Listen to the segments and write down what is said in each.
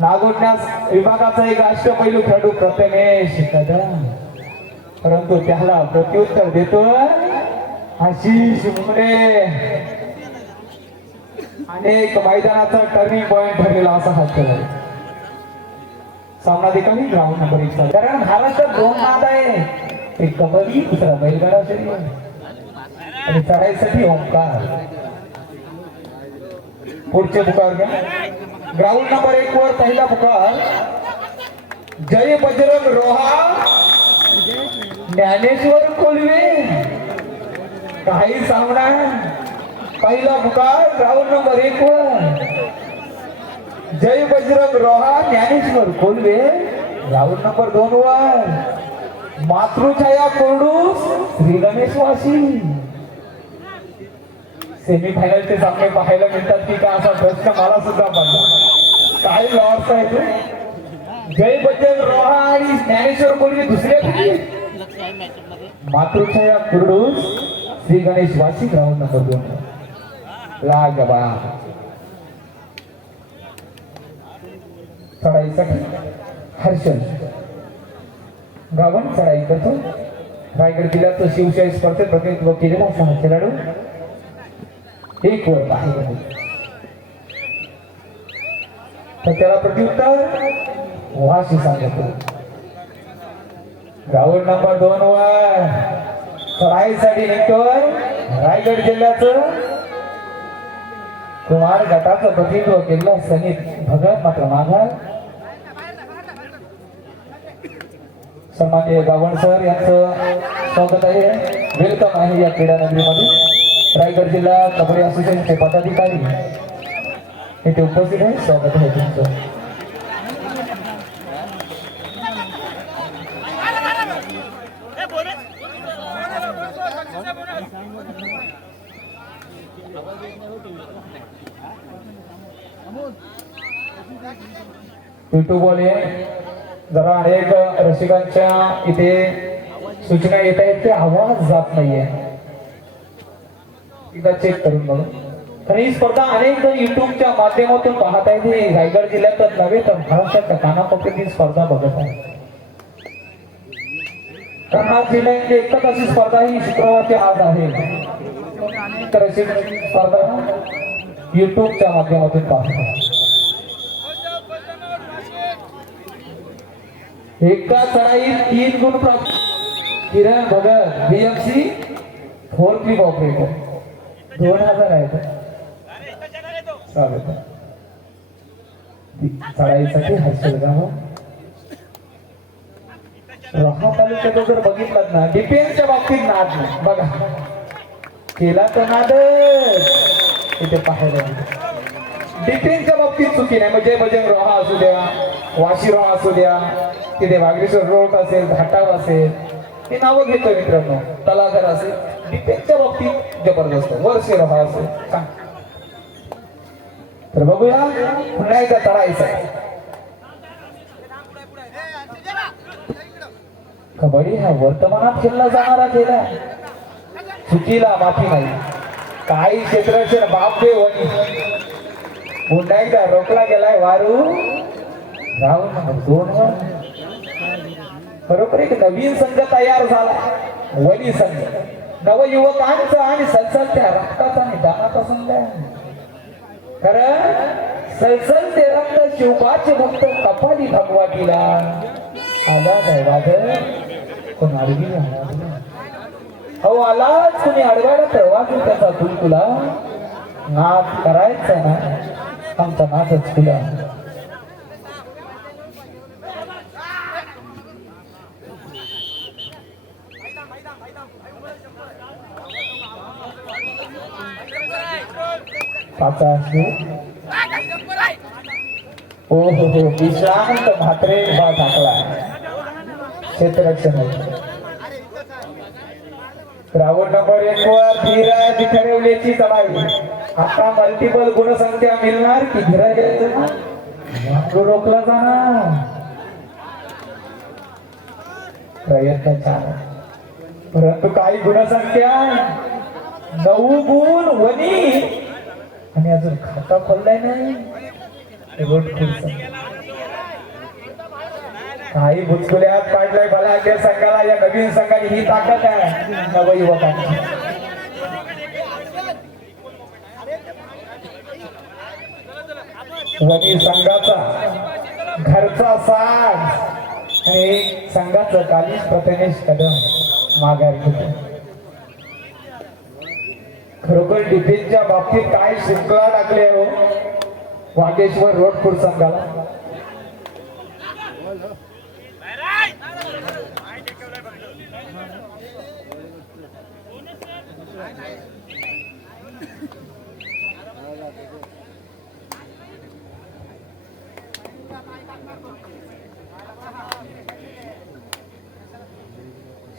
नागोडण्यास विभागाचा एक अष्टपैलू खेळाडू प्रथमेश कदम, परंतु त्याला प्रत्युत्तर देतो आशिष मुंडे. अनेक मैदानाचा टर्निंग पॉइंट ठरलेला असा हा खेळ आहे. सामना देखील ग्राउंड नंबर 1 चा, कारण महाराष्ट्रात 2 नाद आहे, एक कबड्डी, दुसरा बैलगाडा शर्यत आणि चढाईसाठी ओंकार. पुढचे पुकार घ्या. ग्राउंड नंबर 1 वर पहिला पुकार जय बजरंग रोहा ज्ञानेश्वर कोल्हे. काही सामना पहिला पुकार ग्राउंड नंबर 1 वर जय बजरंग रोहा ज्ञानेश्वर कोल्हे. ग्राउंड नंबर 2 वर मातृछाया कोरडूस श्री गणेश वाशी. सेमीफायनलचे सामने पाहायला मिळतात की का असा प्रश्न मला सुद्धा पडला. काय लॉस आहे तो. जय बजरंग रोहा आणि ज्ञानेश्वर कोल्हे दुसऱ्या, मातृछाया कुरडूस श्री गणेश वाशी ग्राउंड नंबर 2. लागबा चढाईसाठी हर्षल गावन चढाई करतो. रायगड जिल्ह्यात शिवशाही स्पर्धेत प्रतिनिधित्व केलेला असा हा खेळाडू 1 वर पाहिजे, तर त्याला प्रत्युत्तर वाशी सांगतो. ग्राउंड नंबर 2 वर चढाईसाठी निघतोय रायगड जिल्ह्याचं कुमार गटाचं प्रतिनिधित्व केलं सनीत भगत. मात्र माघार सन्माननीय गावण सर यांचं स्वागत आहे, वेलकम आहे या क्रीडा नगरीमध्ये. रायगड जिल्हा कबड्डी असोसिएशनचे पदाधिकारी इथे उपस्थित आहे, स्वागत आहे तुमचं. युट्यूबवाले जरा अनेक रसिकांच्या इथे सूचना येत आहेत की आवाज जात नाहीये, एकदा चेक करून बघा. तर ही स्पर्धा अनेक जण युट्यूबच्या माध्यमातून पाहत आहेत. ही रायगड जिल्ह्यातच नव्हे तर महाराष्ट्राच्या कानाकोपऱ्यात ही स्पर्धा बघत आहे. कर्नाटक जिल्ह्यात एकच अशी स्पर्धा ही शुक्रवारची आज आहे, तर अशी स्पर्धा युट्यूबच्या माध्यमातून पाहत. एका चढाईत 3 गुण प्राप्त किरण भगत बीएमसी 4 क्लिप ऑपरेटर 2000 आहे. चढाईसाठी हर्षल गाव रोहा तालुक्यात जर बघितलं ना, डिफेन्सच्या बाबतीत नाद नाही बघा, केला तर नाद इथे पाहायला मिळतो. डिफेन्सच्या बाबतीत चुकी नाही, म्हणजे बजरंग रोहा असू द्या, वाशी रोहा असू द्या, तिथे वागेश्वर रोड असेल, घाटाव असेल, हे नावं घेतोय मित्रांनो, तलागर असेल, डिफेन्सच्या बाबतीत जबरदस्त. वर्षे रोहा असेल, तर बघूया पुन्हा एकदा चढायचं. कबड्डी हा वर्तमानात खेळला जाणारा खेळ आहे, चुकीला माफी नाही. काही क्षेत्राचे बापे वणी पुन्हा एकदा रोखला गेलाय वारू राहून नंबर 2 वर. बरोबर एक नवीन संघ तयार झाला, वणी संघ, नवयुवकांचा आणि सलसलत्या रक्ताचा आणि दानाचा संघ. कारण सलसलते रक्त शिवबाचे भक्त कपाली भगवाटीला आला दैवाद कोण अडगी अहो आलाच कुणी अडवायला तर वाजून त्याचा तुला नाद करायचा ना, आमचा नादच तुला. हो हो हो विश्रांत म्हात्रे बा टाकला क्षेत्ररक्षण. ग्राउंड नंबर 1 वर धीरज ठरवल्याची चढाई. आता मल्टिपल गुणसंख्या मिळणार की धीरज रोखला जाणार. प्रयत्न छान, परंतु काही गुणसंख्या 9 गुण वनी आणि अजून खाता खोललाय नाही. काही बुचकुल्यात पाडलाय बलाढ्य संघाला. या नवीन संघाची ही ताकद आहे नवयुवकांची. वनी संघाचा घरचा साज आणि संघाचं कालीच प्रथमेश कदम माघार घेतो. खरोखर डिफेन्सच्या बाबतीत काय शृंखला टाकले हो वागेश्वर रोडपूर संघाला.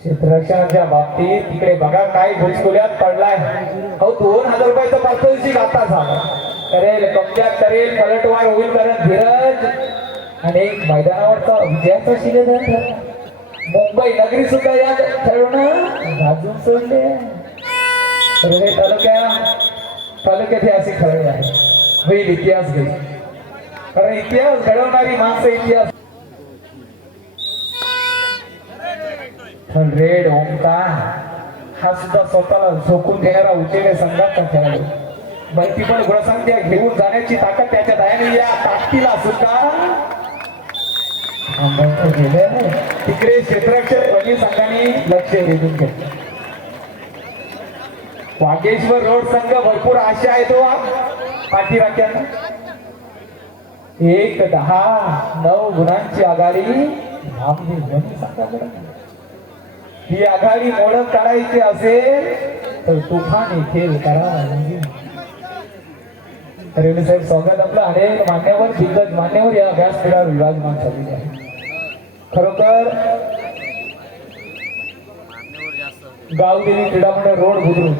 क्षेत्ररक्षणाच्या बाबतीत तिकडे बघा काय घुसखोल्यात पडलाय. अहो 2000 रुपयाचं पार्सलशी आता झालं. करेल कमजात करेल पलटवार होईल कारण धीरज आणि मैदानावरचा विजयाचा शिलेदार. मुंबई नगरी सुद्धा या खेळून गाजून सोडले. हे तालुक्यात हे असे खेळले आहे. होईल इतिहास घेईल कारण इतिहास घडवणारी माणसं इतिहास. रेड ओमकार हा सुद्धा स्वतःला झोकून देणारा उचेले संघाचा खेळाडू. भरती पण गुणसंख्या घेऊन जाण्याची ताकद त्याच्या दयाने या ताकदीला सुद्धा तिकडे क्षेत्ररक्षक वनी संघाने लक्ष वेधून घेतलं. वागेश्वर रोड संघ भरपूर आशा आहे तो पाठीराख्यांना. 1-10-9 गुणांची आघाडी वनी संघाकडे. ही आघाडी मोडत काढायची असेल तर तुफान खेळ करावा. रेड्डी साहेब स्वागत आपलं. अनेक मान्यवर दिग्गज मान्यवर या व्यासपीठावर विराजमान झालेले आहे. खरोखर गावदेवी क्रीडा मंडळ रोड बुद्रुक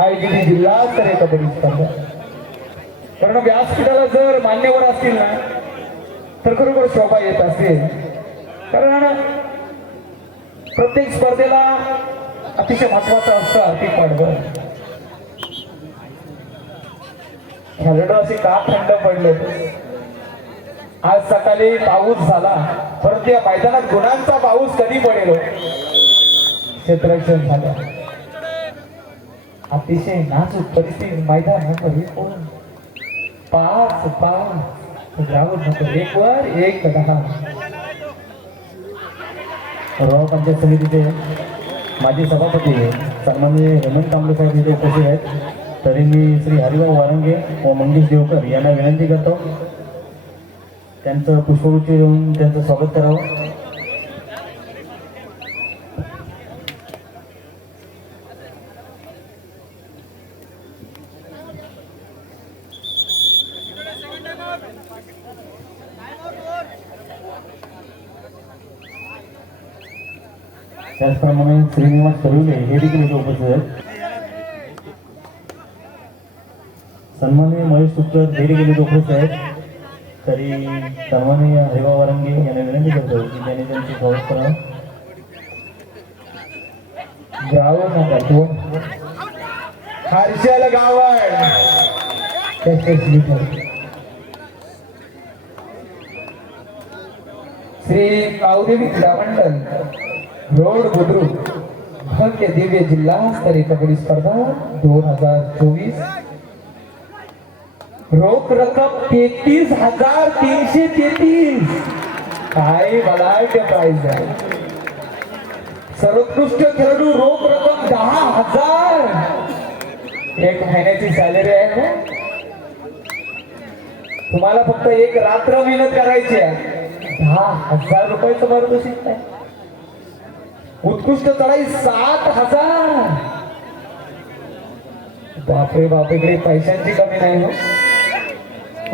आयोजित जिल्हा स्तरीय कबड्डी स्पर्धा. कारण व्यासपीठाला जर मान्यवर असतील ना तर खरोखर शोभा येत असेल. कारण प्रत्येक स्पर्धेला अतिशय महत्वाचं असतं आर्थिक पाठबळ. खेळाडू असे का थंड पडले. आज सकाळी पाऊस झाला परंतु या मैदानात गुणांचा पाऊस कधी पडेल. क्षेत्ररक्षण झालं. अतिशय नाजूक परिस्थिती मैदान 5-5 ग्राउंड 1-1-10. राव पंचायत समितीचे माजी सभापती सन्माननीय हेमंत कांबळे साहेब इथे उपस्थित आहेत. तरी मी श्री हरिभाऊ वारंगे व मंगेश देवकर यांना विनंती करतो त्यांचं पुष्पगुच्छ देऊन त्यांचं स्वागत करावं. त्याचप्रमाणे श्रीनिवास करुले हे देखील इथे उपस्थित आहेत. सन्माननीय महेश तुपकर हे देखील इथे उपस्थित आहेत. तरी सन्माननीय हरिभाऊ वारंगे यांना विनंती करतो की त्यांनी त्यांचे स्वागत करावं. हर्षल गावड श्री गावदेवी क्रीडा मंडळ रोड बुद्रुक भव्य दिव्य जिल्हा स्तरीय कबड्डी स्पर्धा 2024. रोख रक्कम 33,333. काय बलाढ्य प्राइज आहे. सर्वोत्कृष्ट खेळाडू रोख रक्कम 10,000. एक महिन्याची सॅलरी आहे ना. तुम्हाला फक्त एक रात्र मेहनत करायची आहे. 10,000 रुपयाचं पारितोषिक आहे. उत्कृष्ट चढाई 7,000. बापरे बापरे पैशांची कमी नाही हो.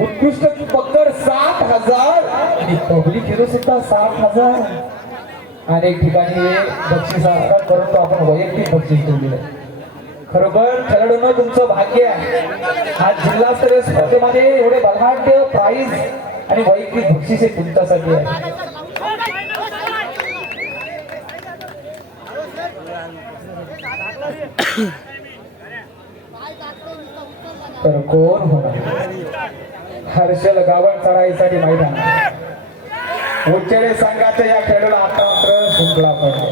उत्कृष्ट पकड 7,000 आणि पब्लिक हिरो सुद्धा 7,000. अनेक ठिकाणी बक्षीस असतात परंतु आपण वैयक्तिक बक्षीस ठेवलेलं आहे. खरोखर खेळाडूंना तुमचं भाग्य आहे. आज जिल्हास्तरीय स्पर्धेमध्ये एवढे बलाढ्य प्राइज आणि वैयक्तिक बक्षीस तुमच्यासाठी आहे. तर कोण होणार. हर्षल गावड चढाईसाठी मैदान. उच्चडे संघाच्या या खेळाला आता मात्र शिंकला पडला.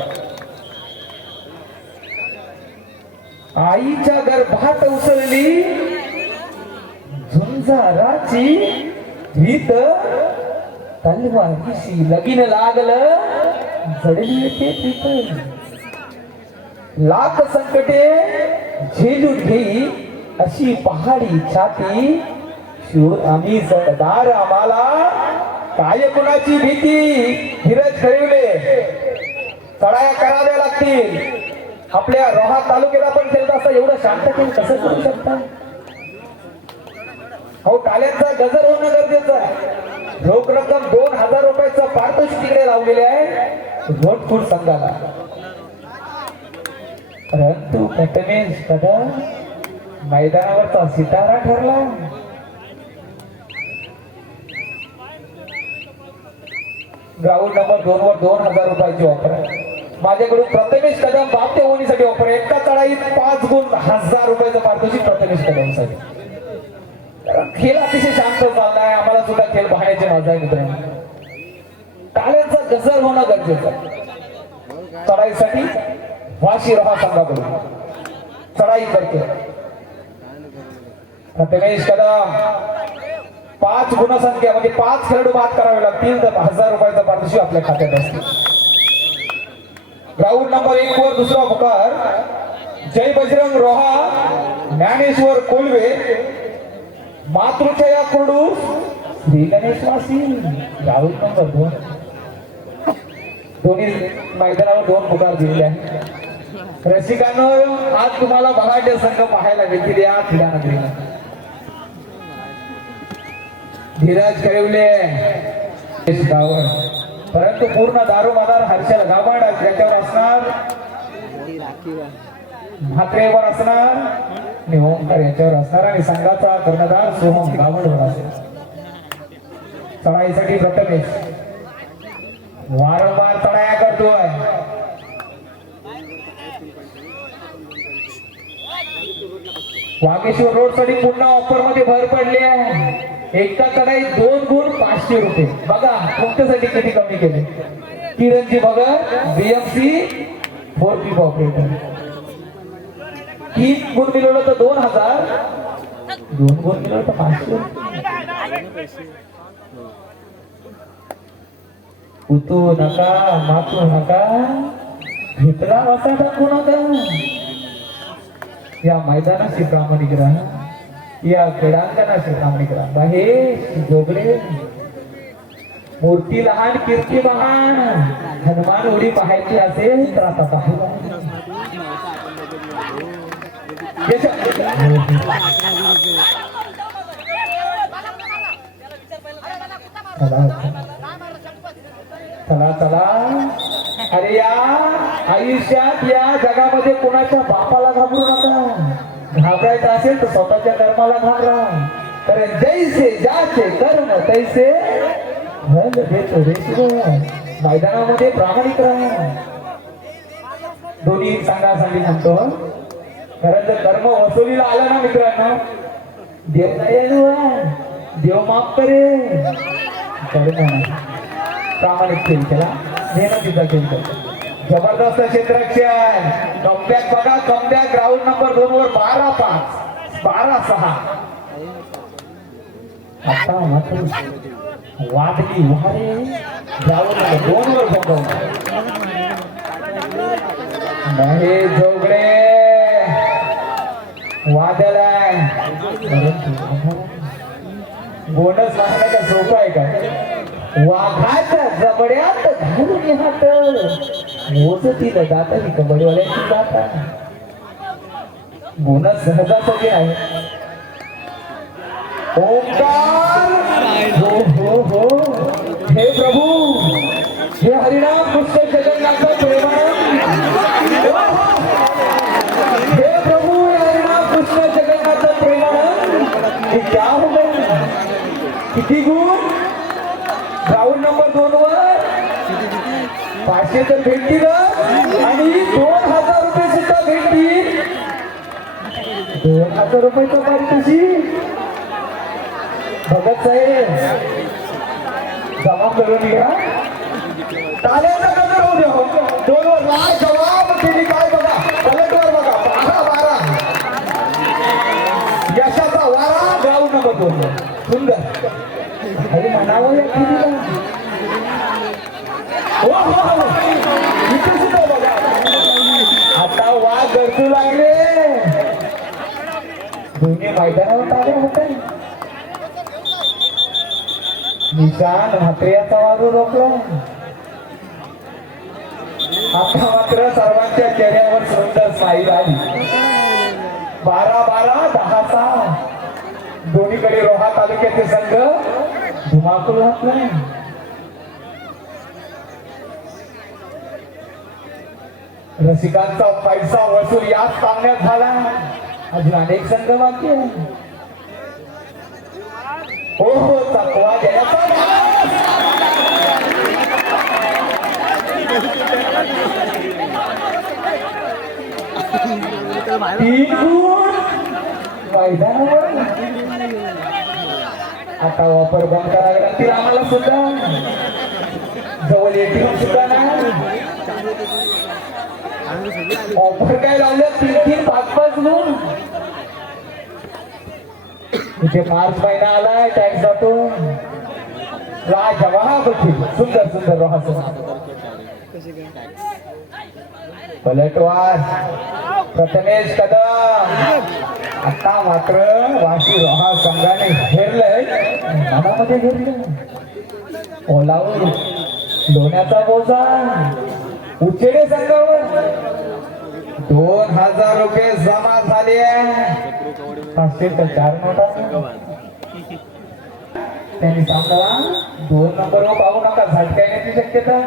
आईच्या गर्भात उसळली झुंजाराची भीत, तलवारीशी लगीन लागलं जडली ते पीत. लाख संकटे झेलून घेई अशी पहाडी छाती, शूर आम्ही सरदार आम्हाला काय कुणाची भीती. धीरज ठरवले चढाया कराव्या लागतील. आपल्या रोहा तालुक्याला पण खेळत असता एवढं शांततेने कसं करू शकता. हो काल्यांचा गजर होणं गरजेचं आहे. रोख रक्कम 2000 रुपयाचं पारितोषिक तिकडे लावलेले आहे रोडपूर संघाला. परंतु कटमेश कदम मैदानावरचा सितारा ठरला. ग्राउंड नंबर 2 वर 2000 रुपयाची ऑफर आहे. माझ्याकडून प्रथमेश कदम बापते होण्यासाठी ऑफर आहे. एका चढाईत 5 गुण 1000 रुपयाचं पारितोषिक प्रथमेश कदम साठी. खेळ अतिशय शांत चाललाय. आम्हाला सुद्धा खेळ पाहण्याची मजा आहे मित्रांनो. टाळ्यांचा गजर होणं गरजेचं आहे. चढाईसाठी वाशी रोहा संघाकडून चढाई करते प्रथमेश कदम. 5 गुणसंख्या म्हणजे 5 खेळाडू बाद करावे लागतील तर 1000 रुपयाचा पारितोषिक आपल्या खात्यात असते. ग्राउंड नंबर 1 वर दुसरा पुकार जय बजरंग रोहा, ज्ञानेश्वर कोल्वे, मातृछया कुर्डू, श्री गणेश वासी. ग्राउंड नंबर 2 दोन्ही मैदानावर 2 पुकार दिलेले आहेत. रसिकांनो आज तुम्हाला बघाटे संघ पाहायला भेटतील या क्रीडानगरीला. धीरज करवले परंतु पूर्ण दारोमदार हर्षल गाभाड याच्यावर असणार, म्हात्रेवर असणार आणि ओंकार याच्यावर असणार आणि संघाचा कर्णधार सोहम गावडवर असेल. चढाईसाठी प्रथमेश वारंवार चढाया करतोय. वागेश्वर रोड साठी पुन्हा ऑफर मध्ये भर पडली आहे. एका चढाई 2 गुण 500 रुपये. बघा तुमच्यासाठी किती कमी केले. किरणजी भगत बीएमसी 4P ऑपरेटर. 3 गुण मिळवलं तर 2000, 2 गुण मिळवलं तर 500. उतू नका मातू नका भितरा वासा टाकू नका. या मैदानाशी प्रामाणिक राहा, या क्रीडांगणाशी प्रामाणिक राहा. बाहेर जोगडे मूर्ती लहान कीर्ती महान. हनुमान उडी पाहायची असेल तर आता पाहिजे. चला चला. अरे या आयुष्यात या जगामध्ये कोणाच्या बापाला घाबरू नका. घाबरायचं असेल तर स्वतःच्या कर्माला घाबरा. कारण जैसे ज्याचे कर्म तैसे फल देतो रे. मैदानामध्ये प्रामाणिक राहा. दोन्ही सांगासाठी म्हणतो. कारण जर कर्म वसुलीला आला ना मित्रांनो, देव दयाळू आहे, देव माफ करे. कर्म प्रामाणिक खेळ केला, मेहनतीचा खेळ केला. जबरदस्त क्षेत्ररक्षण. कमबॅक बघा, कमबॅक ग्राउंड नंबर 2 वर 12-5 12-6. आता मात्र वादली वारे ग्राउंड नंबर 2 वर पोहोचवला. नाही जोगडे वादळ आहे. बोनस लागणं का सोपं आहे का. वाघाच्या जबड्यात घालून हात मोजतील जात ही कबड्डीवाल्यांची जाता. बोनस सहजासहजी आहे. ओंकार हो हो हो. हे प्रभू, हे हरिनाम कृष्ण जगन्नाथ प्रेमानंद. हे प्रभू, हरिनाम कृष्ण जगन्नाथ प्रेमानंद. हे क्या हो गए. किती गुण. ग्राउंड नंबर 2 वर 500 तर भेटतील आणि 2000 रुपये सुद्धा भेटतील. 2000 रुपयाचं पारितोषिक. भगत साहेब जमा करून घ्या टाळ्याचा गजर होऊ द्या हो. दोन वर जवाब केली काय बघा पलटवर बघा 12-12 यशाचा वारा गाव नको बोललो सुंदर अरे म्हणावं या टीव्हीला हो हो हो इथे सुद्धा बघा आता वाघ गरजू लागले दोन्ही मैदानावर आले होते निशान म्हात्र्याचा वारू रोखला आता मात्र सर्वांच्या चेहऱ्यावर सुंदर स्माईल आली 12-12 10-6 दोन्हीकडे रोहा तालुक्याचे संघ धुमाकूळ घातला रसिकांचा पैसा वसूल याच सामन्यात झाला अजून अनेक संघ बाकी आहे हो हो चकवा द्यायचा मैदानावर आता वापर बंद करावा लागतील आम्हाला सुद्धा जवळ एटीएम सुद्धा नाही ऑफर काय लावलं 3-3 5-5 म्हणून इथे मार्च महिना आलाय टॅक्स जातो लाजवाब होती सुंदर सुंदर रोहाचं पलटवार प्रथमेश कदम आता मात्र वाशी रोहा संघाने घेरलंय मनामध्ये घेरलं ओलावून लोण्याचा बोजा उचेडे संघावर 2000 रुपये जमा झाले 504 नोटा त्यांनी सांगा 2 नंबरवर पाहू नका झटका येण्याची शक्यता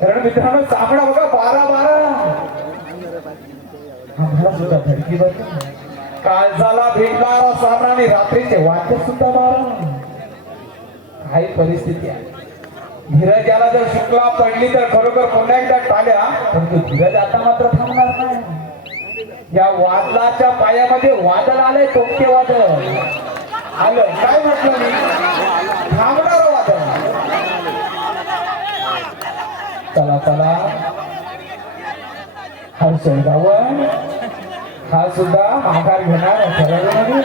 कारण मित्रांनो सामना बघा 12-12 सुद्धा धडकी बसली काळजाला भेटणारा सामना आणि रात्रीचे वाद्य सुद्धा 12 काही परिस्थिती आहे धीरज याला जर शुक्ला पडली तर खरोखर पुन्हा एकदा टाळ्या परंतु धीरज आता मात्र थांबणार नाही या वादळाच्या पायामध्ये वादळ आलंय टोके वादळ आलं काय म्हटलं मी थांबणार वादळ चला चला हर्ष गावण हा सुद्धा माघार घेणार ठरवलं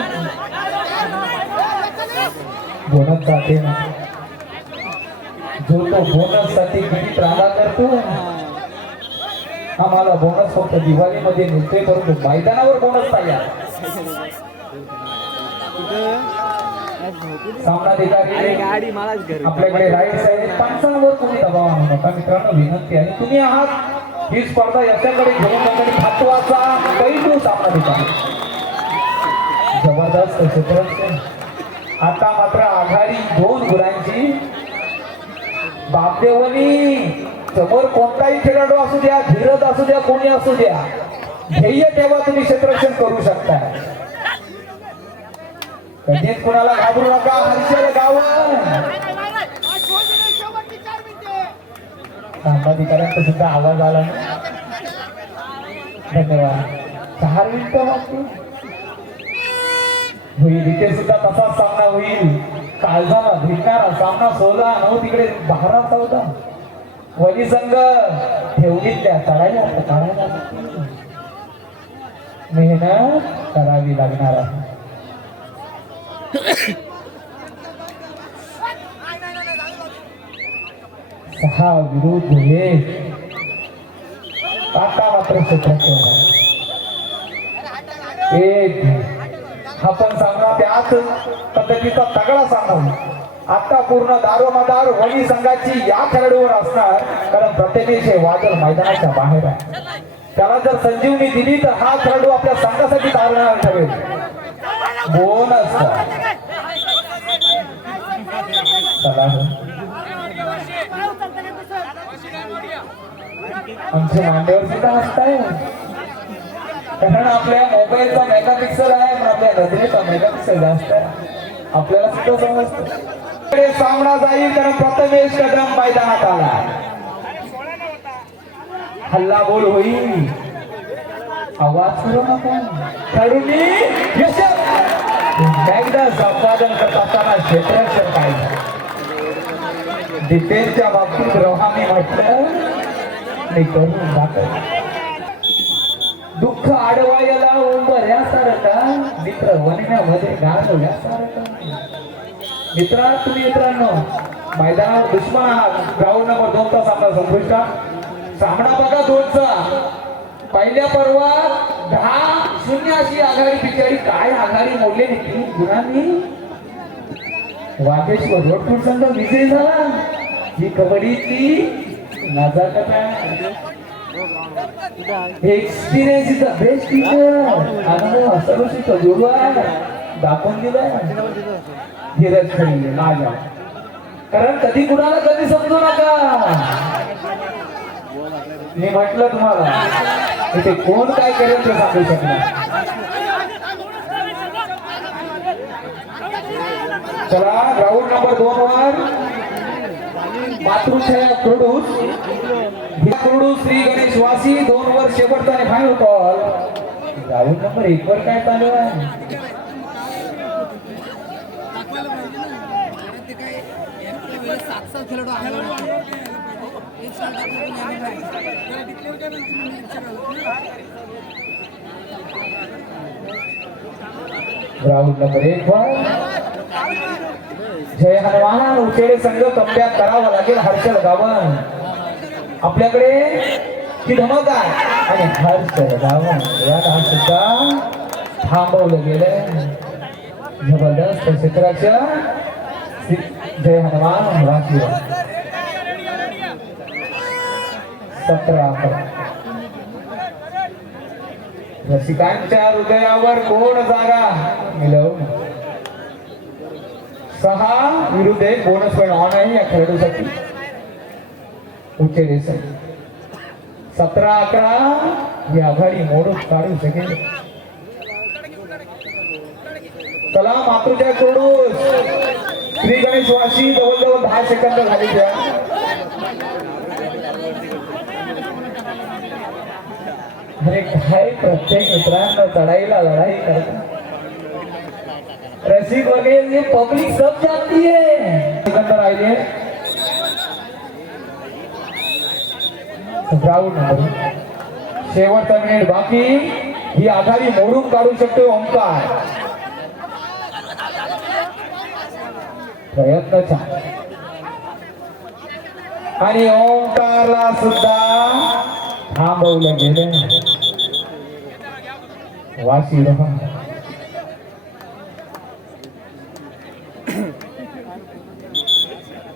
बोनस जाते जो तो बोनस साठी किती त्रागा करतो आम्हाला बोनस फक्त दिवाळीमध्ये मिळते परंतु मैदानावर बोनस पाहिजे आपल्याकडे राईट्स आहेत पंचांवर तुम्ही दबाव आणू नका मित्रांनो विनंती आहे तुम्ही आहात ही स्पर्धा याच्याकडे घेऊन जाणारी महत्वाचा पैलू सामना देता जबरदस्त क्षेत्ररक्षण आता मात्र आघाडी 2 गुणांची बापदेवनी समोर कोणताही खेळाडू असू द्या धीरज असू द्या कोणी असू द्या ध्येय तेव्हा तुम्ही क्षेत्ररक्षण करू शकता कधीच कुणाला घाबरू नका हर्षल गावण सांबाधिकाऱ्यांचा सुद्धा आवाज आला धन्यवाद 4 मिनिटं बाकी होईल इथे सुद्धा तसाच सामना होईल काळजाला भेटणारा सामना 16-9 तिकडे 12-14 वली संघ ठेवलीतल्या चढायला मेहनत करावी लागणार आहे सहा विरुद्ध 1 आता मात्र क्षेत्र एक हा पण सामना त्याच पद्धतीचा तगडा सामना आता पूर्ण दारोमदार वणी संघाची या खेळाडूवर असणार कारण प्रत्येक वादळ मैदानाच्या बाहेर आहे त्याला जर संजीवनी दिली तर हा खेळाडू आपल्या संघासाठी तारणार ठरेल बोनस आमचे मांड्यावर सुद्धा असताय कारण आपल्या मोबाईलचा मेगापिक्सल आहे पण आपल्या नजरेचा मेगापिक्सल जास्त आहे आपल्याला सुद्धा समजतं सामना जाईल तर प्रथमेश कदम मैदानात आला हल्ला बोल होईल आवाज करू नका खेळूनी एकदा संपादन करत असताना क्षेत्ररक्षण काय डिफेन्सच्या बाबतीत रोहाने म्हटलं मी करून दाखव. दुःख आडवायला उंबऱ्यासारखा मित्र वनण्यामध्ये घालवल्यासारखा. मित्रांनो मैदानावर दुश्मन आहात. ग्राउंड नंबर 2 चा सामना संपुष्टात. सामना बघा 2चा. पहिल्या पर्वात 10-0 अशी आघाडी. बिचारी काय आघाडी मोडलेली ती गुणांनी. वाकेश्वर रोडपूर संघ विजयी झाला. ही कबड्डीची नजाकत आहे. Experience is the best teacher. अनुभव सर्वश्रेष्ठ गुरु आहे. दाखवून दिलं धीरज खरी माझ्या. कारण कधी कुणाला कधी समजू नका. मी म्हटलं तुम्हाला इथे कोण काय करेल ते सांगू शकणार. चला ग्राउंड नंबर 2 वर मातृछाया कुरडूस. कुरडूस श्री गणेश वासी 2 वर शेवटचा आणि फायनल कॉल. ग्राउंड नंबर 1 वर काय चालू आहे. ग्राउंड नंबर 1 वर जय हनुमान उचेडे संघ कमबॅक करावा लागेल. हर्षल गावन आपल्याकडे ही धमक आहे आणि हर्षल गावन याला सुद्धा थांबवलं गेलं. जबरदस्त क्षेत्राचं जय हनुमान राखी 17. रसिकांच्या हृदयावर कोण जागा मिळव. 6 विरुद्ध 1 बोनस पॉईंट ऑन आहे या खेळाडूसाठी. उचेडे 17-11 ही आघाडी मोडून काढू शकेल. चला मातृच्या कुरडूस श्री गणेश वाशी जवळजवळ 10 सेकंद झाली. अरे काय प्रत्येक मित्रांना चढाईला लढाई करतात. रसिक वगैरे पब्लिक सब जाती है. सेकंद राहिले. ग्राउंड नंबर शेवटचा मिनिट बाकी. ही आघाडी मोडून काढू शकतो ओंकार. प्रयत्न छान आणि ओंकारला सुद्धा थांबवलं गेलं. वाशी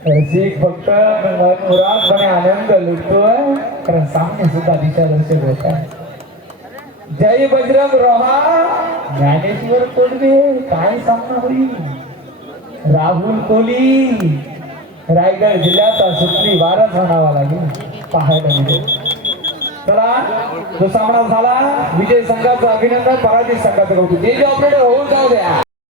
रसिक फक्त मुरादपणे आनंद लुटतोय कारण सामने सुद्धा दिशादर्शक होत आहे. जय बजरंग रोहा ज्ञानेश्वर कोडवे काय सामना होईल. राहुल कोहली रायगड जिल्ह्याचा सुत्री वारस म्हणावा लागेल पाहायला मिळेल. चला जो सामना झाला विजय संघाचं अभिनंदन. पराजित संघाचं कौतुक. जे ऑपरेटर होऊन जाऊ द्या.